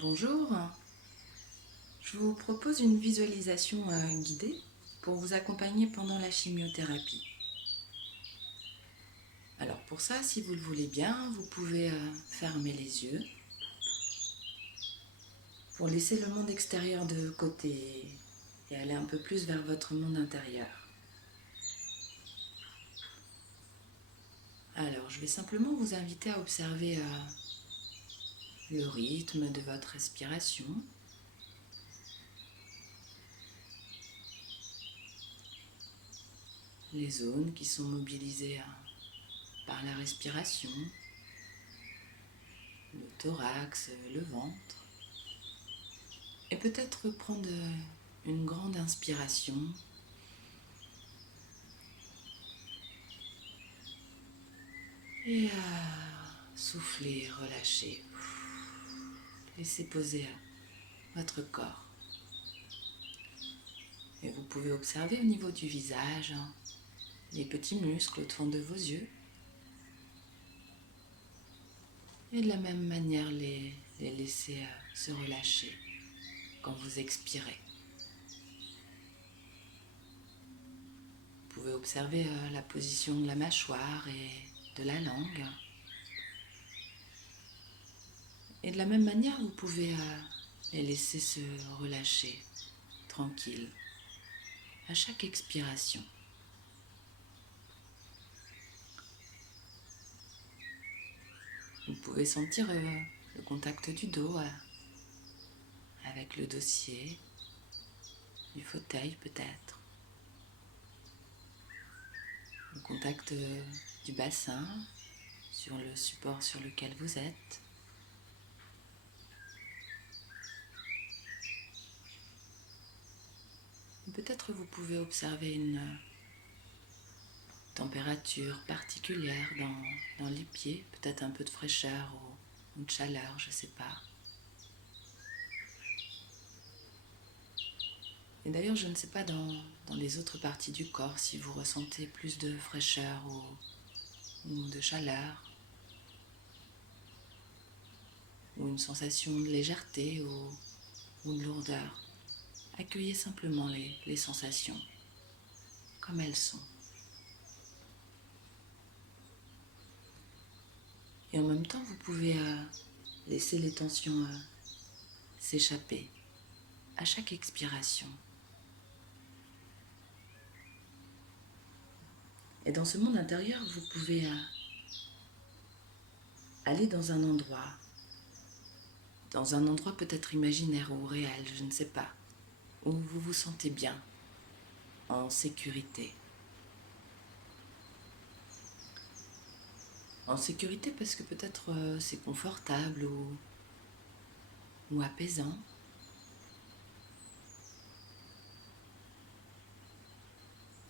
Bonjour, je vous propose une visualisation guidée pour vous accompagner pendant la chimiothérapie. Alors pour ça, si vous le voulez bien, vous pouvez fermer les yeux pour laisser le monde extérieur de côté et aller un peu plus vers votre monde intérieur. Alors je vais simplement vous inviter à observer le rythme de votre respiration. Les zones qui sont mobilisées par la respiration, le thorax, le ventre. Et peut-être prendre une grande inspiration et souffler, relâcher. Laissez poser votre corps. Et vous pouvez observer au niveau du visage les petits muscles autour de vos yeux. Et de la même manière, les laisser se relâcher quand vous expirez. Vous pouvez observer la position de la mâchoire et de la langue. Et de la même manière, vous pouvez les laisser se relâcher, tranquille, à chaque expiration. Vous pouvez sentir le contact du dos avec le dossier, du fauteuil peut-être, le contact du bassin sur le support sur lequel vous êtes. Peut-être vous pouvez observer une température particulière dans les pieds, peut-être un peu de fraîcheur ou de chaleur, je ne sais pas. Et d'ailleurs, je ne sais pas dans les autres parties du corps si vous ressentez plus de fraîcheur ou de chaleur, ou une sensation de légèreté ou de lourdeur. Accueillez simplement les sensations comme elles sont. Et en même temps, vous pouvez laisser les tensions s'échapper à chaque expiration. Et dans ce monde intérieur, vous pouvez aller dans un endroit peut-être imaginaire ou réel, je ne sais pas, où vous vous sentez bien, en sécurité. En sécurité parce que peut-être c'est confortable ou apaisant.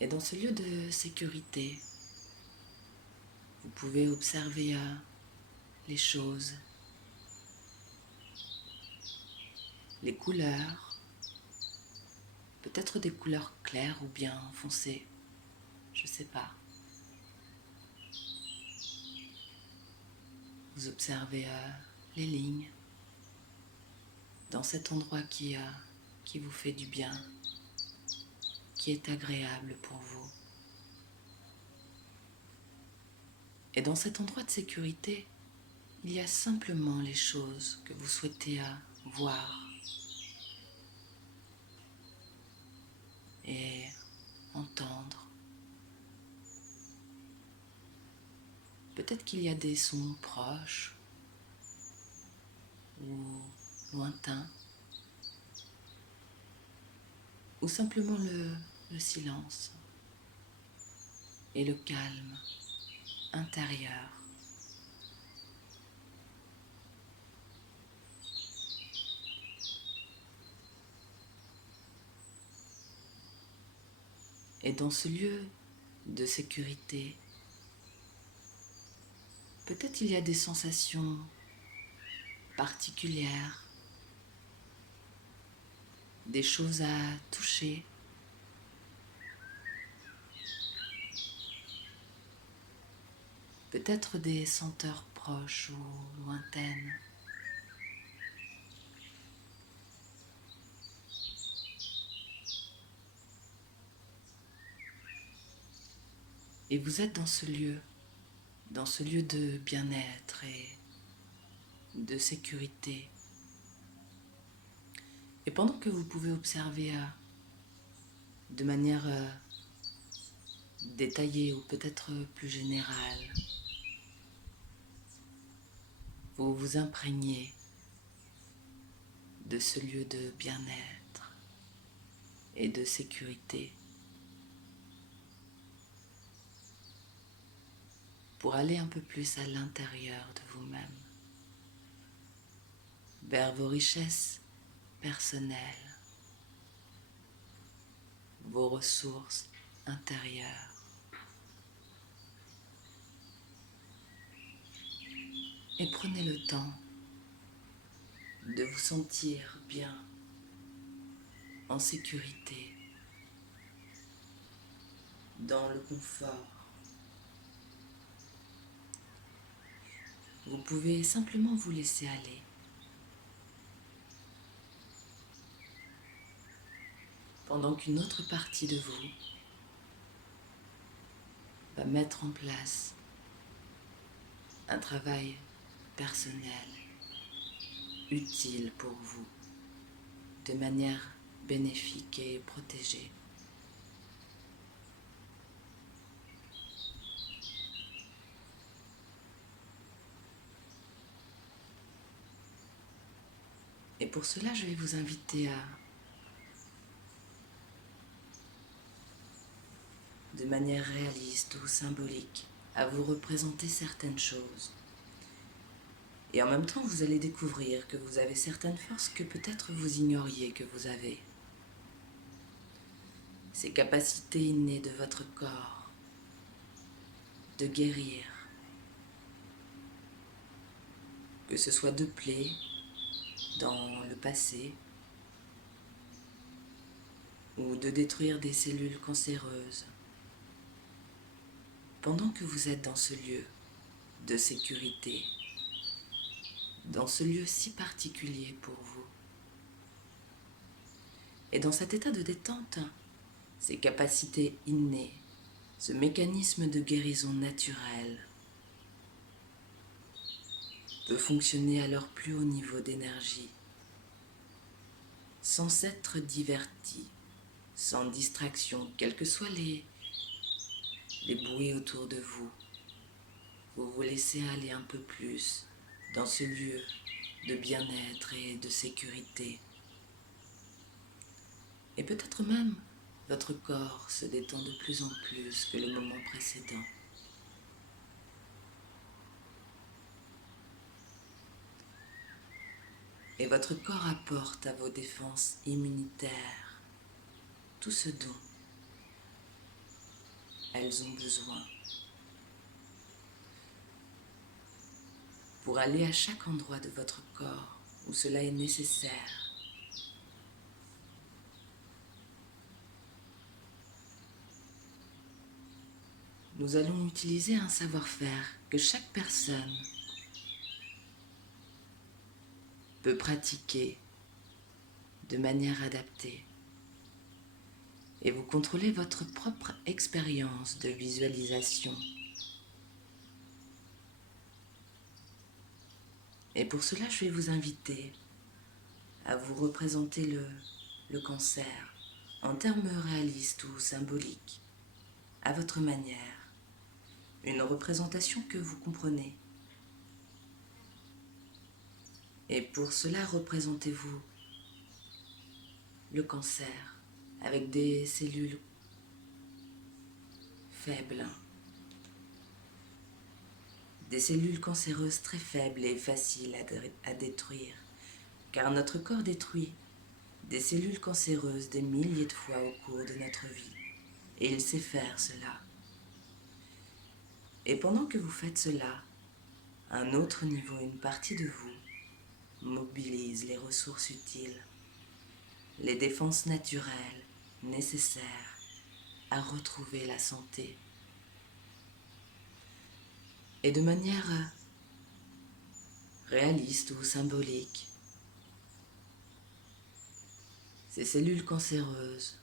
Et dans ce lieu de sécurité, vous pouvez observer les choses, les couleurs, peut-être des couleurs claires ou bien foncées, je ne sais pas. Vous observez les lignes dans cet endroit qui vous fait du bien, qui est agréable pour vous. Et dans cet endroit de sécurité, il y a simplement les choses que vous souhaitez voir et entendre. Peut-être qu'il y a des sons proches ou lointains, ou simplement le silence et le calme intérieur. Et dans ce lieu de sécurité, peut-être il y a des sensations particulières, des choses à toucher, peut-être des senteurs proches ou lointaines. Et vous êtes dans ce lieu de bien-être et de sécurité. Et pendant que vous pouvez observer de manière détaillée ou peut-être plus générale, vous vous imprégnez de ce lieu de bien-être et de sécurité pour aller un peu plus à l'intérieur de vous-même, vers vos richesses personnelles, vos ressources intérieures. Et prenez le temps de vous sentir bien, en sécurité, dans le confort. Vous pouvez simplement vous laisser aller. Pendant qu'une autre partie de vous va mettre en place un travail personnel utile pour vous, de manière bénéfique et protégée. Et pour cela, je vais vous inviter de manière réaliste ou symbolique, à vous représenter certaines choses. Et en même temps, vous allez découvrir que vous avez certaines forces que peut-être vous ignoriez que vous avez. Ces capacités innées de votre corps, de guérir, que ce soit de plaies dans le passé, ou de détruire des cellules cancéreuses. Pendant que vous êtes dans ce lieu de sécurité, dans ce lieu si particulier pour vous, et dans cet état de détente, ces capacités innées, ce mécanisme de guérison naturelle peut fonctionner à leur plus haut niveau d'énergie, sans être diverti, sans distraction, quels que soient les bruits autour de vous. Vous vous laissez aller un peu plus dans ce lieu de bien-être et de sécurité. Et peut-être même votre corps se détend de plus en plus que le moment précédent. Et votre corps apporte à vos défenses immunitaires tout ce dont elles ont besoin pour aller à chaque endroit de votre corps où cela est nécessaire. Nous allons utiliser un savoir-faire que chaque personne peut pratiquer de manière adaptée. Et vous contrôlez votre propre expérience de visualisation. Et pour cela, je vais vous inviter à vous représenter le cancer en termes réalistes ou symboliques, à votre manière, une représentation que vous comprenez. Et pour cela, représentez-vous le cancer avec des cellules faibles, des cellules cancéreuses très faibles et faciles à détruire, car notre corps détruit des cellules cancéreuses des milliers de fois au cours de notre vie, et il sait faire cela. Et pendant que vous faites cela, à un autre niveau, une partie de vous mobilise les ressources utiles, les défenses naturelles nécessaires à retrouver la santé. Et de manière réaliste ou symbolique, ces cellules cancéreuses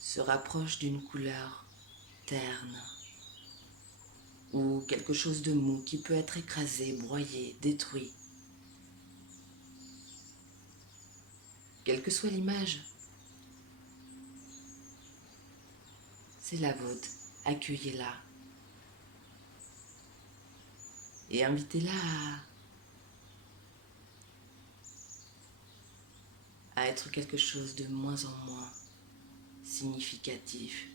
se rapprochent d'une couleur terne ou quelque chose de mou qui peut être écrasé, broyé, détruit. Quelle que soit l'image, c'est la vôtre. Accueillez-la et invitez-la à être quelque chose de moins en moins significatif.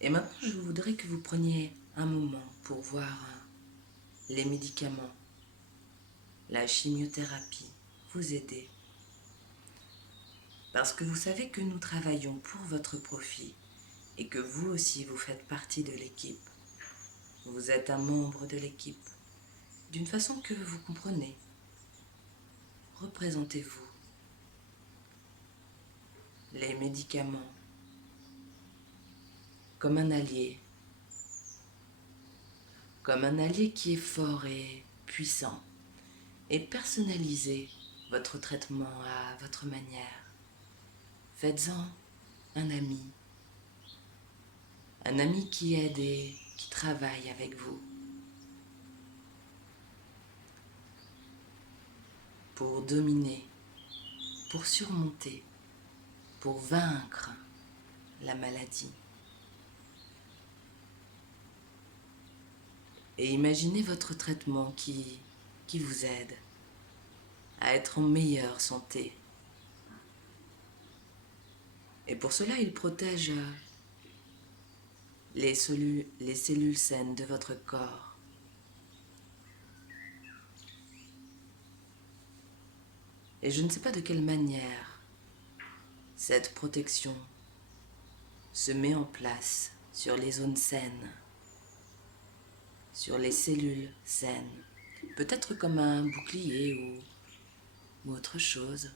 Et maintenant, je voudrais que vous preniez un moment pour voir les médicaments, la chimiothérapie, vous aider. Parce que vous savez que nous travaillons pour votre profit et que vous aussi, vous faites partie de l'équipe. Vous êtes un membre de l'équipe, d'une façon que vous comprenez. Représentez-vous. Les médicaments comme un allié qui est fort et puissant, et personnalisez votre traitement à votre manière. Faites-en un ami qui aide et qui travaille avec vous pour dominer, pour surmonter, pour vaincre la maladie. Et imaginez votre traitement qui vous aide à être en meilleure santé. Et pour cela, il protège les cellules saines de votre corps. Et je ne sais pas de quelle manière cette protection se met en place sur les zones saines, sur les cellules saines, peut-être comme un bouclier ou autre chose,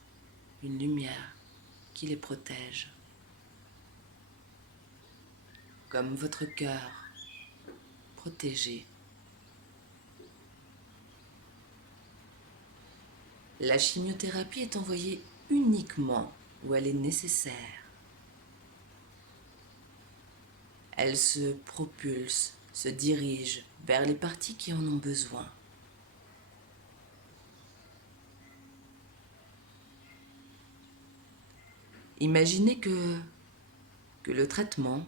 une lumière qui les protège, comme votre cœur protégé. La chimiothérapie est envoyée uniquement où elle est nécessaire. Elle se propulse, se dirige vers les parties qui en ont besoin. Imaginez que le traitement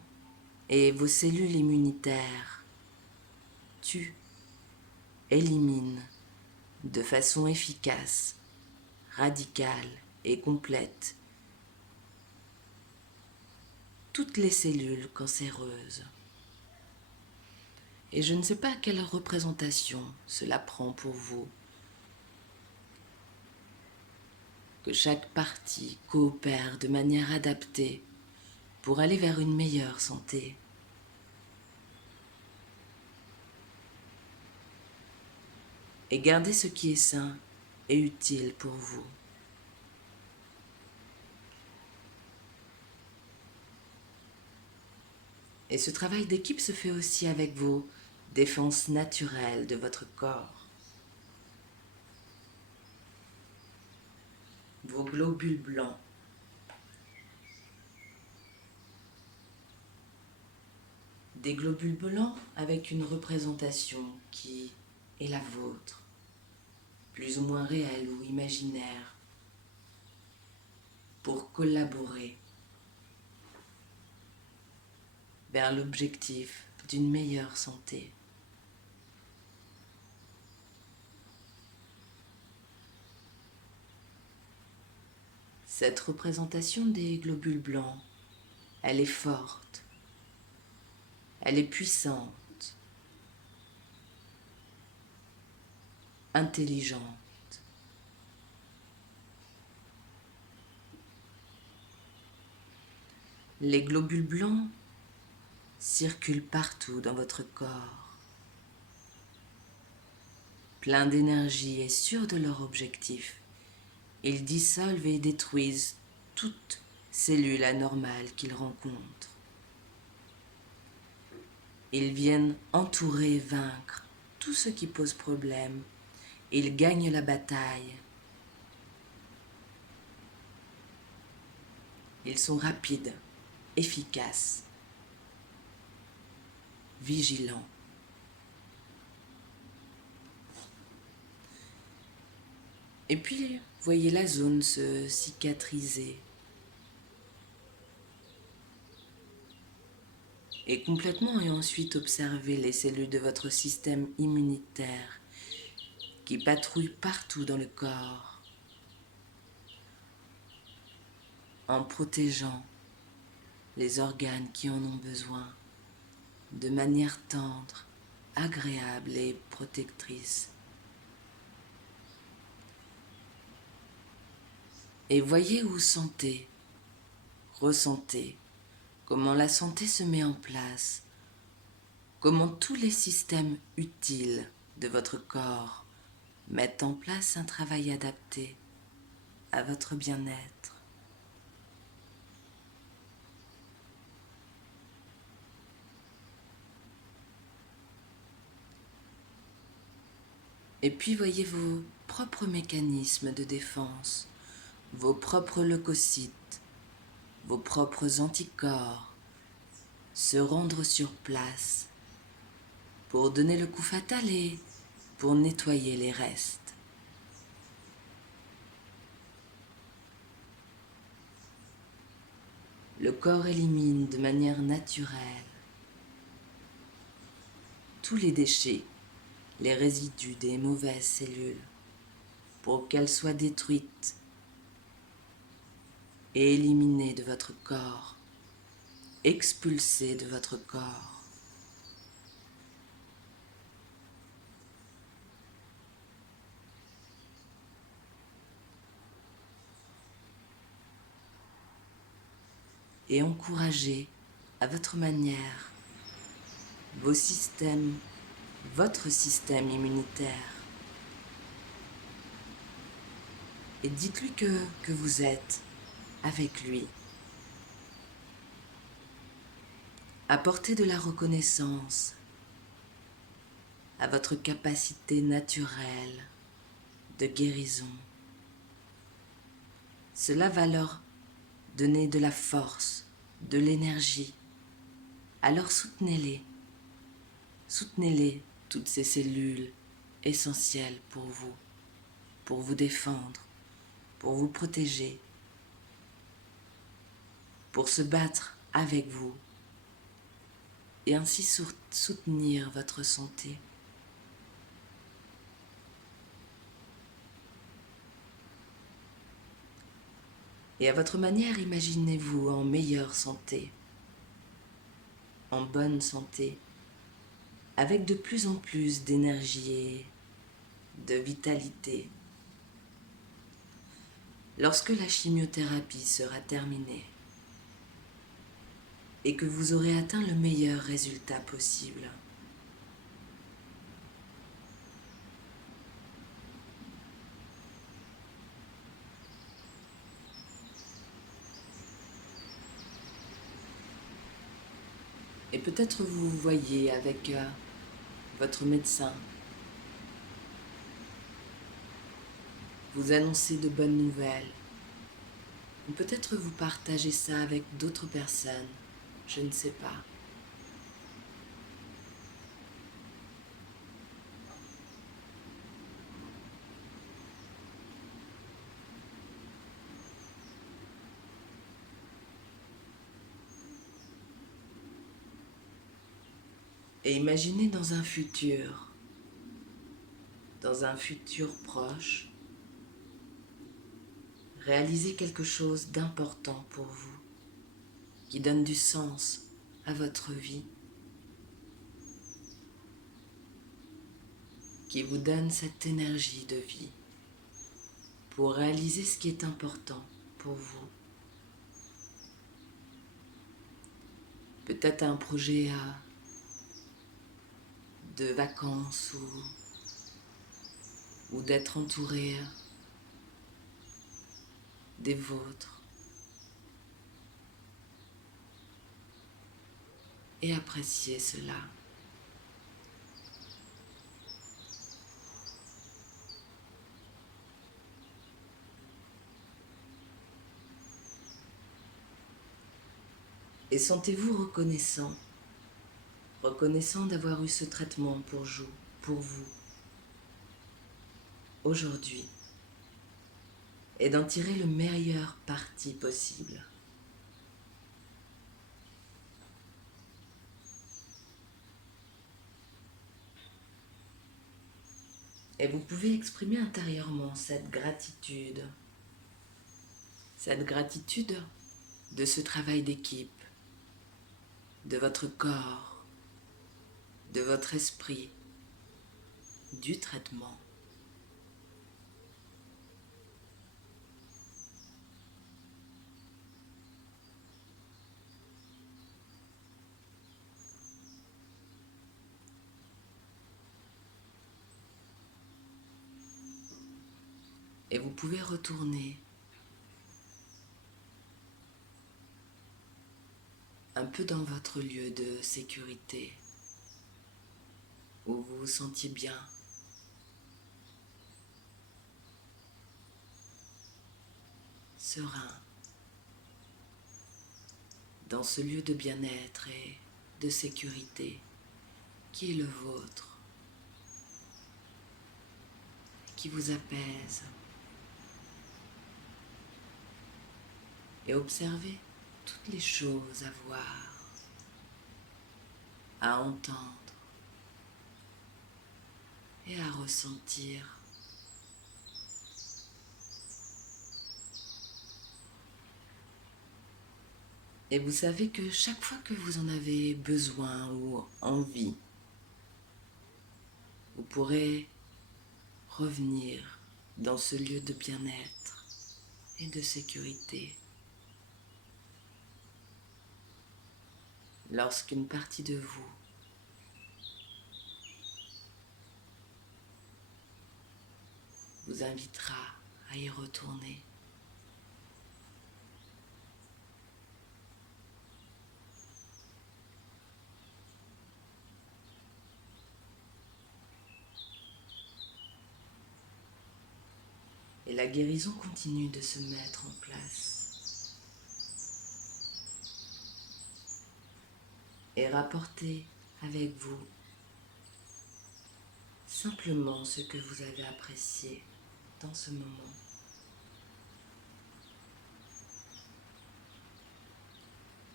et vos cellules immunitaires tuent, éliminent de façon efficace, radicale et complète toutes les cellules cancéreuses. Et je ne sais pas quelle représentation cela prend pour vous. Que chaque partie coopère de manière adaptée pour aller vers une meilleure santé. Et gardez ce qui est sain et utile pour vous. Et ce travail d'équipe se fait aussi avec vos défenses naturelles de votre corps. Vos globules blancs. Des globules blancs avec une représentation qui est la vôtre, plus ou moins réelle ou imaginaire, pour collaborer vers l'objectif d'une meilleure santé. Cette représentation des globules blancs, elle est forte, elle est puissante, intelligente. Les globules blancs circulent partout dans votre corps, pleins d'énergie et sûrs de leur objectif. Ils dissolvent et détruisent toute cellule anormale qu'ils rencontrent. Ils viennent entourer et vaincre tout ce qui pose problème. Ils gagnent la bataille. Ils sont rapides, efficaces, vigilants. Et puis, voyez la zone se cicatriser. Et complètement, et ensuite observez les cellules de votre système immunitaire qui patrouillent partout dans le corps en protégeant les organes qui en ont besoin de manière tendre, agréable et protectrice. Et voyez ou sentez, ressentez comment la santé se met en place, comment tous les systèmes utiles de votre corps mettent en place un travail adapté à votre bien-être. Et puis voyez vos propres mécanismes de défense, vos propres leucocytes, vos propres anticorps se rendre sur place pour donner le coup fatal et pour nettoyer les restes. Le corps élimine de manière naturelle tous les déchets, les résidus des mauvaises cellules pour qu'elles soient détruites et éliminées de votre corps, expulsées de votre corps. Et encouragez à votre manière vos systèmes, votre système immunitaire. Et dites-lui que vous êtes avec lui. Apportez de la reconnaissance à votre capacité naturelle de guérison. Cela va leur donner de la force, de l'énergie. Alors soutenez-les. Soutenez-les, toutes ces cellules essentielles pour vous défendre, pour vous protéger, pour se battre avec vous et ainsi soutenir votre santé. Et à votre manière, imaginez-vous en meilleure santé, en bonne santé, avec de plus en plus d'énergie et de vitalité. Lorsque la chimiothérapie sera terminée et que vous aurez atteint le meilleur résultat possible, et peut-être vous voyez avec votre médecin, vous annoncer de bonnes nouvelles, ou peut-être vous partagez ça avec d'autres personnes, je ne sais pas. Et imaginez dans un futur proche, réaliser quelque chose d'important pour vous, qui donne du sens à votre vie, qui vous donne cette énergie de vie pour réaliser ce qui est important pour vous. Peut-être un projet de vacances ou d'être entouré des vôtres. Et appréciez cela. Et sentez-vous reconnaissant, reconnaissant d'avoir eu ce traitement pour vous, aujourd'hui, et d'en tirer le meilleur parti possible. Et vous pouvez exprimer intérieurement cette gratitude de ce travail d'équipe, de votre corps, de votre esprit, du traitement. Et vous pouvez retourner un peu dans votre lieu de sécurité, où vous vous sentiez bien. Serein, dans ce lieu de bien-être et de sécurité qui est le vôtre, qui vous apaise. Et observez toutes les choses à voir, à entendre et à ressentir. Et vous savez que chaque fois que vous en avez besoin ou envie, vous pourrez revenir dans ce lieu de bien-être et de sécurité. Lorsqu'une partie de vous vous invitera à y retourner. Et la guérison continue de se mettre en place. Et rapportez avec vous simplement ce que vous avez apprécié dans ce moment.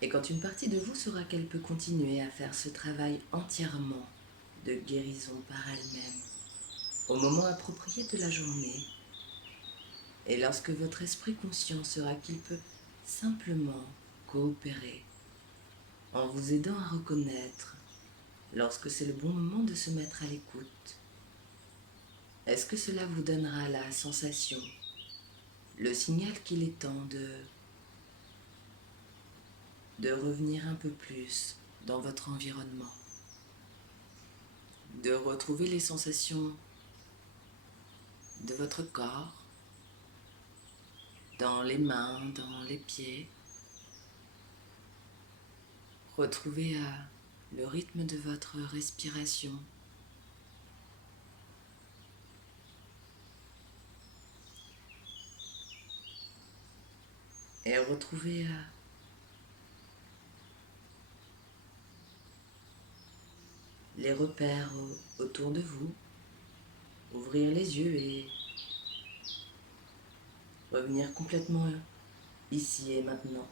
Et quand une partie de vous saura qu'elle peut continuer à faire ce travail entièrement de guérison par elle-même, au moment approprié de la journée, et lorsque votre esprit conscient sera qu'il peut simplement coopérer en vous aidant à reconnaître lorsque c'est le bon moment de se mettre à l'écoute, est-ce que cela vous donnera la sensation, le signal qu'il est temps de revenir un peu plus dans votre environnement, de retrouver les sensations de votre corps, dans les mains, dans les pieds, retrouver le rythme de votre respiration, et retrouver les repères autour de vous, ouvrir les yeux et revenir complètement ici et maintenant.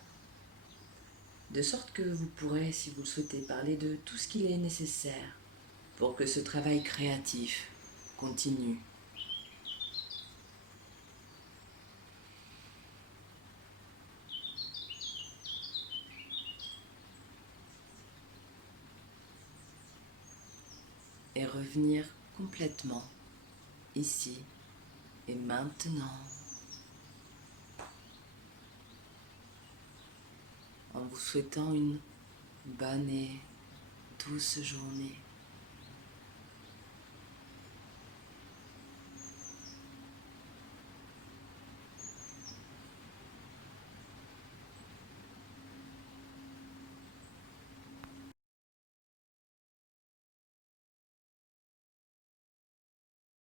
De sorte que vous pourrez, si vous le souhaitez, parler de tout ce qu'il est nécessaire pour que ce travail créatif continue. Et revenir complètement ici et maintenant, en vous souhaitant une bonne et douce journée.